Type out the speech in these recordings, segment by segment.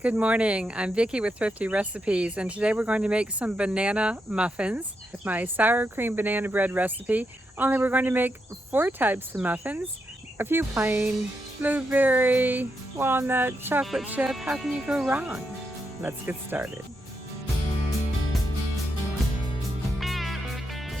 Good morning, I'm Vickie with Thrifty Recipes, and today we're going to make some banana muffins with my sour cream banana bread recipe. Only we're going to make 4 types of muffins, a few plain, blueberry, walnut, chocolate chip. How can you go wrong? Let's get started.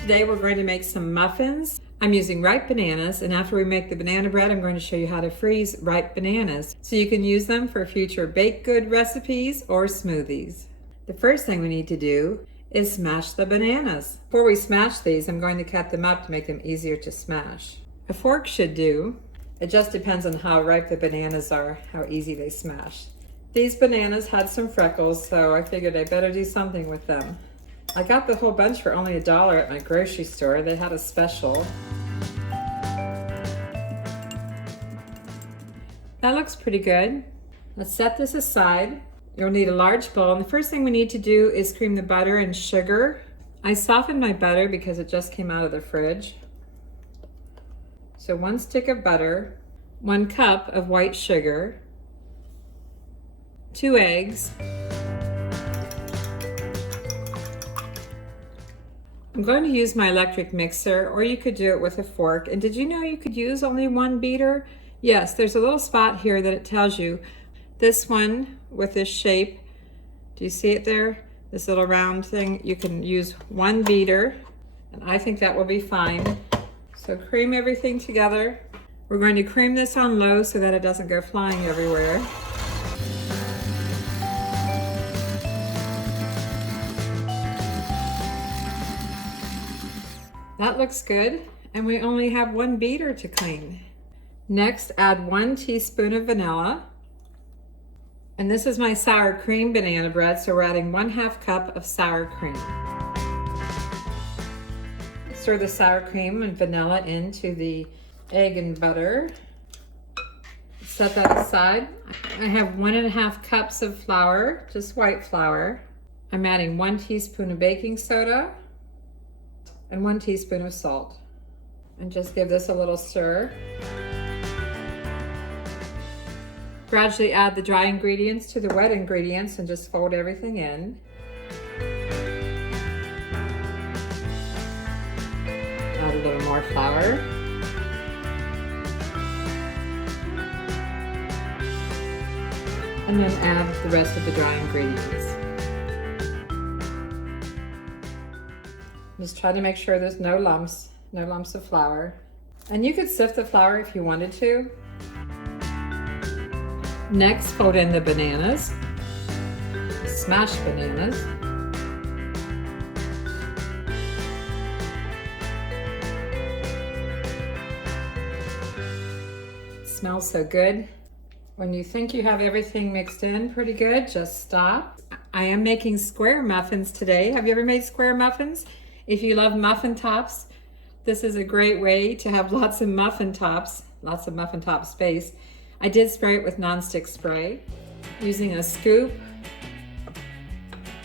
Today we're going to make some muffins. I'm using ripe bananas, and after we make the banana bread, I'm going to show you how to freeze ripe bananas so you can use them for future baked good recipes or smoothies. The first thing we need to do is smash the bananas. Before we smash these, I'm going to cut them up to make them easier to smash. A fork should do. It just depends on how ripe the bananas are, how easy they smash. These bananas had some freckles, so I figured I better do something with them. I got the whole bunch for only $1 at my grocery store. They had a special. That looks pretty good. Let's set this aside. You'll need a large bowl, and the first thing we need to do is cream the butter and sugar. I softened my butter because it just came out of the fridge. So 1 stick of butter, 1 cup of white sugar, 2 eggs. I'm going to use my electric mixer, or you could do it with a fork. And did you know you could use only 1 beater? Yes, there's a little spot here that it tells you. This one with this shape, do you see it there? This little round thing, you can use 1 beater, and I think that will be fine. So cream everything together. We're going to cream this on low so that it doesn't go flying everywhere. That looks good, and we only have 1 beater to clean. Next, add 1 teaspoon of vanilla. And this is my sour cream banana bread, so we're adding 1/2 cup of sour cream. Stir the sour cream and vanilla into the egg and butter. Set that aside. I have 1½ cups of flour, just white flour. I'm adding 1 teaspoon of baking soda and 1 teaspoon of salt. And just give this a little stir. Gradually add the dry ingredients to the wet ingredients and just fold everything in. Add a little more flour. And then add the rest of the dry ingredients. Just try to make sure there's no lumps of flour. And you could sift the flour if you wanted to. Next, fold in the bananas, smashed bananas. It smells so good. When you think you have everything mixed in pretty good, just stop. I am making square muffins today. Have you ever made square muffins? If you love muffin tops, this is a great way to have lots of muffin top space. I did spray it with nonstick spray. Using a scoop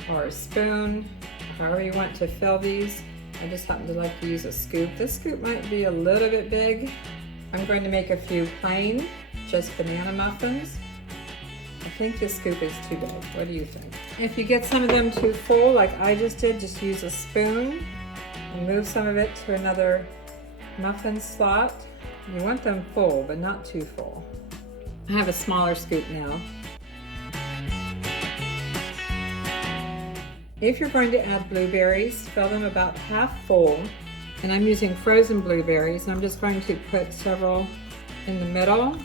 or a spoon, however you want to fill these. I just happen to like to use a scoop. This scoop might be a little bit big. I'm going to make a few plain, just banana muffins. I think this scoop is too big. What do you think? If you get some of them too full, like I just did, just use a spoon and move some of it to another muffin slot. You want them full, but not too full. I have a smaller scoop now. If you're going to add blueberries, fill them about half full. And I'm using frozen blueberries, and I'm just going to put several in the middle.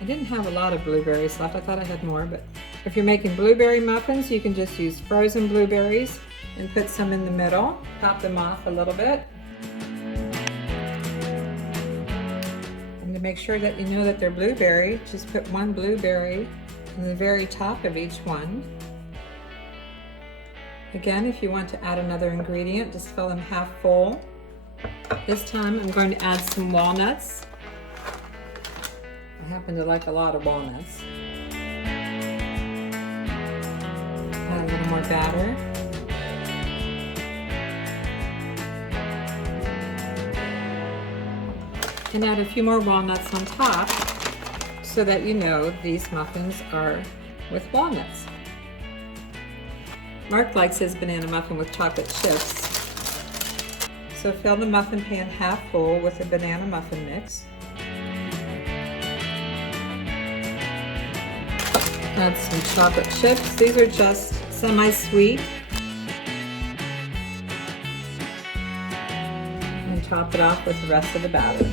I didn't have a lot of blueberries left. I thought I had more, but if you're making blueberry muffins, you can just use frozen blueberries and put some in the middle. Top them off a little bit. And to make sure that you know that they're blueberry, just put 1 blueberry in the very top of each one. Again, if you want to add another ingredient, just fill them half full. This time I'm going to add some walnuts. I happen to like a lot of walnuts. Add a little more batter. And add a few more walnuts on top so that you know these muffins are with walnuts. Mark likes his banana muffin with chocolate chips. So fill the muffin pan half full with a banana muffin mix. Add some chocolate chips. These are just semi-sweet. And top it off with the rest of the batter.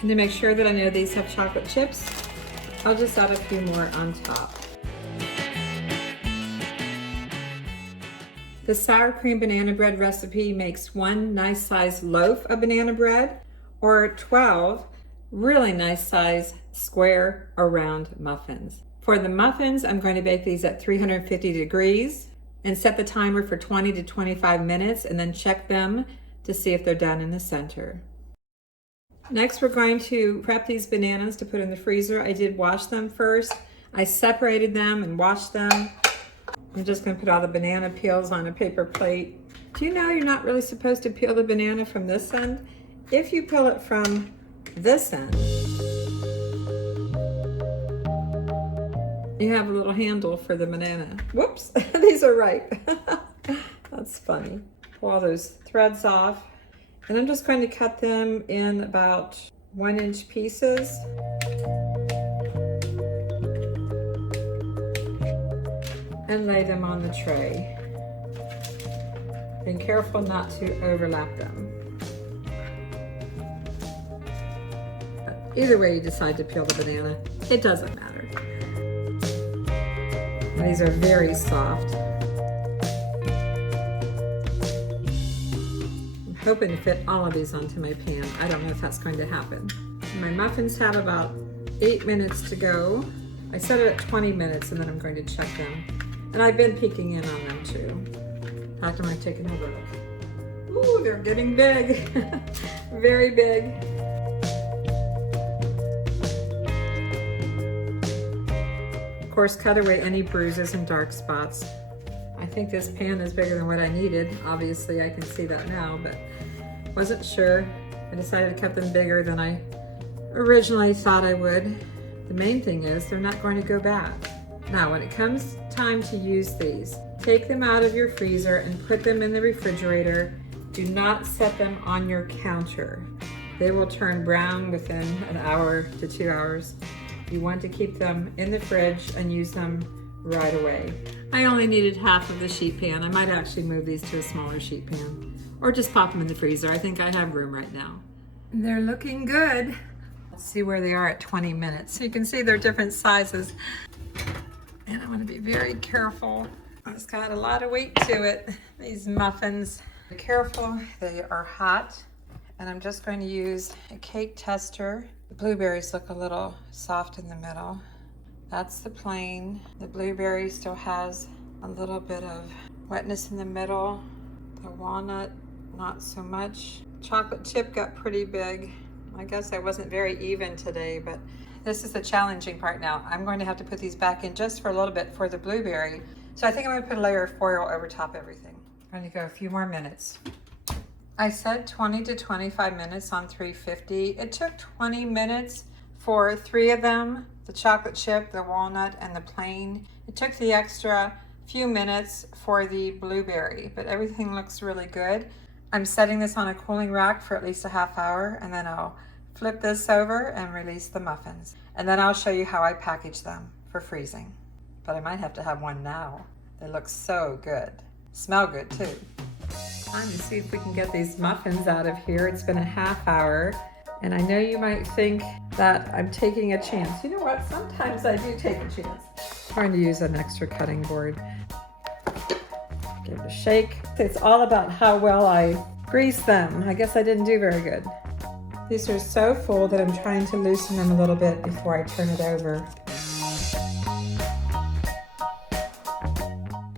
And to make sure that I know these have chocolate chips, I'll just add a few more on top. The sour cream banana bread recipe makes one nice size loaf of banana bread or 12 really nice size square or round muffins. For the muffins, I'm going to bake these at 350 degrees and set the timer for 20 to 25 minutes and then check them to see if they're done in the center. Next, we're going to prep these bananas to put in the freezer. I did wash them first. I separated them and washed them. I'm just going to put all the banana peels on a paper plate. Do you know you're not really supposed to peel the banana from this end? If you peel it from this end, you have a little handle for the banana. Whoops, these are ripe. That's funny. Pull all those threads off. And I'm just going to cut them in about 1-inch pieces. And lay them on the tray. Being careful not to overlap them. But either way you decide to peel the banana, it doesn't matter. And these are very soft. I'm hoping to fit all of these onto my pan. I don't know if that's going to happen. My muffins have about 8 minutes to go. I set it at 20 minutes and then I'm going to check them. And I've been peeking in on them too. In fact, I'm going to take another look. Ooh, they're getting big. Very big. Of course, cut away any bruises and dark spots. I think this pan is bigger than what I needed. Obviously, I can see that now, but wasn't sure. I decided to cut them bigger than I originally thought I would. The main thing is they're not going to go bad. Now, when it comes time to use these, take them out of your freezer and put them in the refrigerator. Do not set them on your counter. They will turn brown within an hour to 2 hours. You want to keep them in the fridge and use them right away. I only needed half of the sheet pan. I might actually move these to a smaller sheet pan or just pop them in the freezer. I think I have room right now. They're looking good. Let's see where they are at 20 minutes. So you can see they're different sizes. And I want to be very careful. It's got a lot of weight to it, these muffins. Be careful, they are hot. And I'm just going to use a cake tester. The blueberries look a little soft in the middle. That's the plain. The blueberry still has a little bit of wetness in the middle. The walnut, not so much. Chocolate chip got pretty big. I guess I wasn't very even today, but this is the challenging part now. I'm going to have to put these back in just for a little bit for the blueberry. So I think I'm going to put a layer of foil over top everything. I'm going to go a few more minutes. I said 20 to 25 minutes on 350. It took 20 minutes for 3 of them, the chocolate chip, the walnut, and the plain. It took the extra few minutes for the blueberry, but everything looks really good. I'm setting this on a cooling rack for at least a half hour, and then I'll flip this over and release the muffins. And then I'll show you how I package them for freezing. But I might have to have one now. They look so good. Smell good too. Time to see if we can get these muffins out of here. It's been a half hour. And I know you might think that I'm taking a chance. You know what? Sometimes I do take a chance. I'm trying to use an extra cutting board. Give it a shake. It's all about how well I grease them. I guess I didn't do very good. These are so full that I'm trying to loosen them a little bit before I turn it over.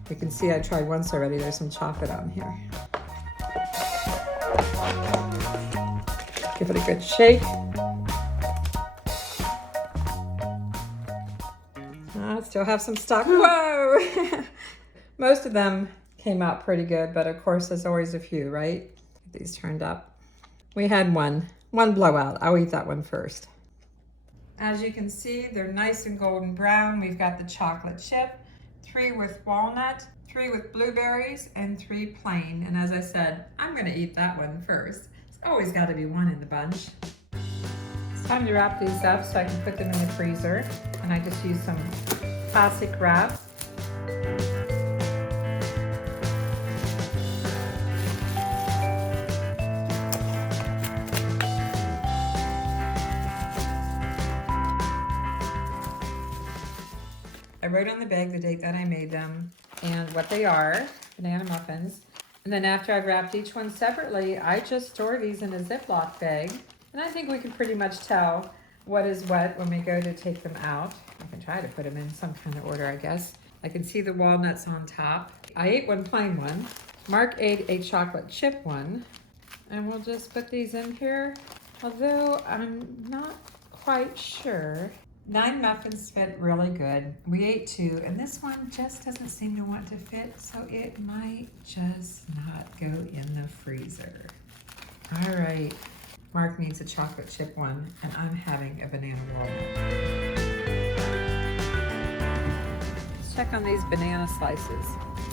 You can see I tried once already. There's some chocolate on here. Give it a good shake. I still have some stock. Whoa! Most of them came out pretty good, but of course there's always a few, right? Get these turned up. We had one blowout. I'll eat that one first. As you can see, they're nice and golden brown. We've got the chocolate chip, 3 with walnut, 3 with blueberries, and 3 plain. And as I said, I'm gonna eat that one first. It's always gotta be one in the bunch. It's time to wrap these up so I can put them in the freezer. And I just use some plastic wrap. I wrote on the bag the date that I made them and what they are, banana muffins. And then after I've wrapped each one separately, I just store these in a Ziploc bag. And I think we can pretty much tell what is what when we go to take them out. I can try to put them in some kind of order, I guess. I can see the walnuts on top. I ate one plain one. Mark ate a chocolate chip one. And we'll just put these in here. Although I'm not quite sure. 9 muffins fit really good. We ate 2, and this one just doesn't seem to want to fit, so it might just not go in the freezer. All right, Mark needs a chocolate chip one, and I'm having a banana walnut. Let's check on these banana slices.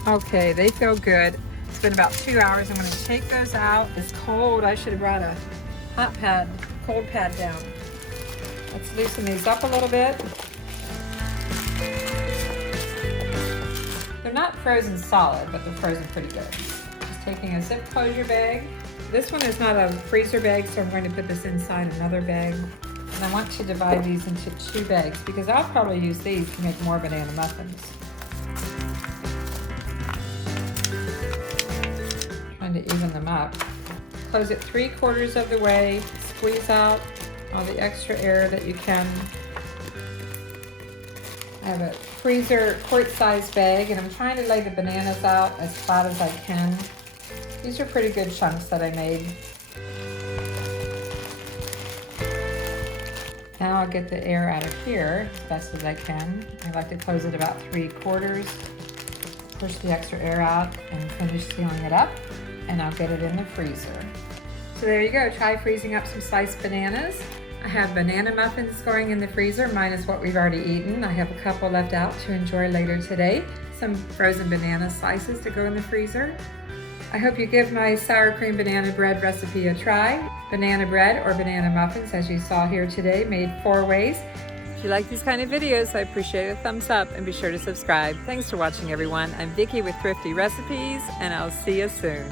Okay, they feel good. It's been about 2 hours. I'm gonna take those out. It's cold. I should have brought a hot pad, cold pad down. Let's loosen these up a little bit. They're not frozen solid, but they're frozen pretty good. Just taking a zip closure bag. This one is not a freezer bag, so I'm going to put this inside another bag. And I want to divide these into 2 bags because I'll probably use these to make more banana muffins. Trying to even them up. Close it 3/4 of the way, squeeze out all the extra air that you can. I have a freezer quart-sized bag and I'm trying to lay the bananas out as flat as I can. These are pretty good chunks that I made. Now I'll get the air out of here as best as I can. I like to close it about 3/4, push the extra air out and finish sealing it up, and I'll get it in the freezer. So there you go, try freezing up some sliced bananas. I have banana muffins going in the freezer, minus what we've already eaten. I have a couple left out to enjoy later today. Some frozen banana slices to go in the freezer. I hope you give my sour cream banana bread recipe a try. Banana bread or banana muffins, as you saw here today, made 4 ways. If you like these kind of videos, I appreciate a thumbs up and be sure to subscribe. Thanks for watching, everyone. I'm Vickie with Thrifty Recipes, and I'll see you soon.